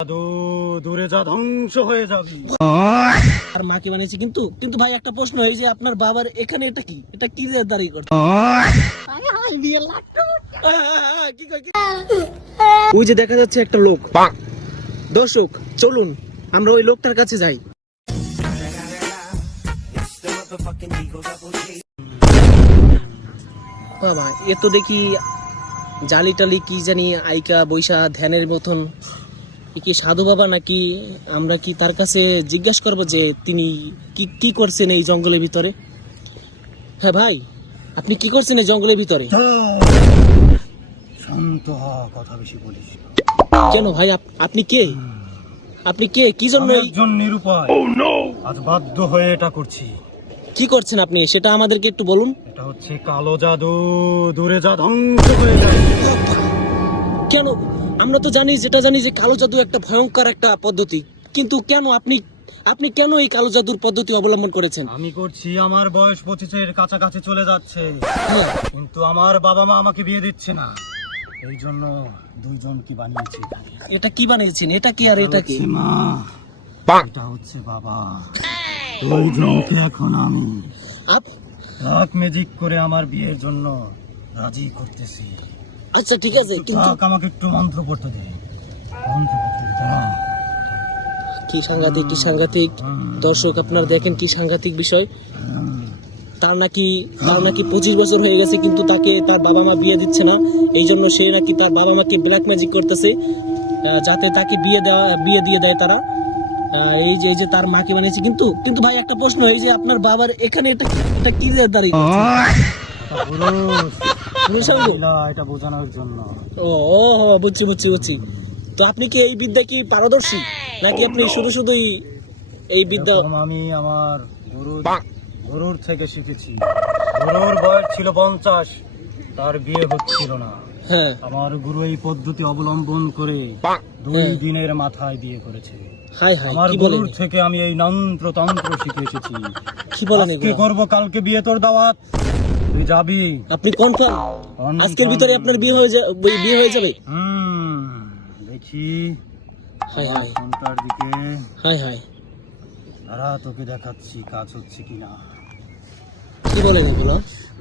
দূরে যা, ধ্বংস হয়ে যাবে। আর মাকে বানিয়েছি কিন্তু কিন্তু ভাই একটা প্রশ্ন, এই যে আপনার বাবার এখানে এটা কি দাঁড়িয়ে করছে? ওই যে দেখা যাচ্ছে একটা লোক। দর্শক চলুন আমরা ওই লোকটার কাছে যাই। বাবা এ তো দেখি জালি টালি কি জানি আইকা বৈশা ধ্যানের মতন। কি সাধু বাবা নাকি? আমরা কি তার কাছে জিজ্ঞাসা করবো যে তিনি কি করছেন এই জঙ্গলের ভিতরে? হ্যাঁ ভাই, আপনি কি করছেন এই জঙ্গলের ভিতরে? শান্ত হ, কথা বেশি বলিস। কেন ভাই, আপনি কে? আপনি কে? কি জন্য? একজন নিরুপায়, আজ বাধ্য হয়ে এটা করছি। কি করছেন আপনি সেটা আমাদেরকে একটু বলুন। এটা হচ্ছে কালো জাদু, দূরে যা, ধ্বংস হয়ে যায়। কেন? আমরা তো জানি যে কালো জাদু একটা ভয়ঙ্কর একটা পদ্ধতি, কিন্তু কেন আপনি কেন এই কালো জাদুর পদ্ধতি অবলম্বন করেছেন? আমি করছি, আমার বয়স 25-এর কাছাকাছি চলে যাচ্ছে, হ্যাঁ। কিন্তু আমার বাবা মা আমাকে বিয়ে দিচ্ছে না। এই জন্য দুইজনকে বানিয়েছি। এটা কি বানিয়েছেন? এটা কি আর এটা কি? মা, এটা হচ্ছে বাবা। দুইজনকে এখন আমি ডাক ম্যাজিক করে আমার বিয়ের জন্য রাজি করতেছি। আচ্ছা ঠিক আছে, কিন্তু আমাকে একটু মন্ত্র পড়তে দে। মন্ত্র পড়তে দে। কি সাংঘাতিক দর্শক, আপনারা দেখেন কি সাংঘাতিক বিষয়। তার নাকি 25 বছর হয়ে গেছে, কিন্তু তাকে তার বাবা মা বিয়ে দিচ্ছে না। এই জন্য সে নাকি তার বাবা মাকে ব্ল্যাক ম্যাজিক করতেছে যাতে তাকে বিয়ে দিয়ে দেয় তারা। এই যে তার মাকে বানিয়েছে, কিন্তু ভাই একটা প্রশ্ন, এই যে আপনার বাবার এখানে এটা কি দাঁড়িয়ে এটা বোঝানোর জন্য। ও বুঝছি। তো আপনি কি এই বিদ্যা কি পারদর্শী, নাকি আপনি শুধুই এই বিদ্যা? আমি আমার গুরুর থেকে শিখেছি। গুরুর বয়স ছিল 50, তার বিয়ে হচ্ছিল না। হ্যাঁ, আমার গুরু এই পদ্ধতি অবলম্বন করে 2 দিনের মাথায় বিয়ে করেছে। আমার গুরুর থেকে আমি এই তন্ত্র শিখে এসেছি। কি বলেন? কি করব, কালকে বিয়ে তোর দাওয়াত, তুই যাবি? আপনি কনফার্ম আজকের ভিতরে আপনার বিয়ে হয়ে যাবে? দেখি হাই ফোনটার দিকে। হাই দাঁড়া, তোকে দেখাচ্ছি কাজ হচ্ছে কিনা। কি বলেন এগুলো?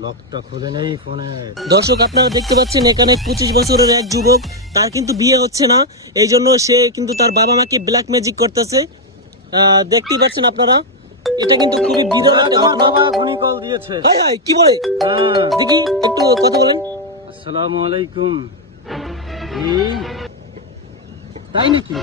লকটা খুলে নেই ফোনে। দর্শক আপনারা দেখতে পাচ্ছেন এখানে 25 বছরের এক যুবক, তার কিন্তু বিয়ে হচ্ছে না। এই জন্য সে কিন্তু তার বাবা মাকে ব্ল্যাক ম্যাজিক করতেছে। দেখতেই পাচ্ছেন আপনারা, এটা কিন্তু খুবই বিরল একটা ঘটনা। বাবা এখনই কল দিয়েছে। হাই কি বলে? দেখি একটু কথা বলেন। আসসালামু আলাইকুম। তাই নাকি?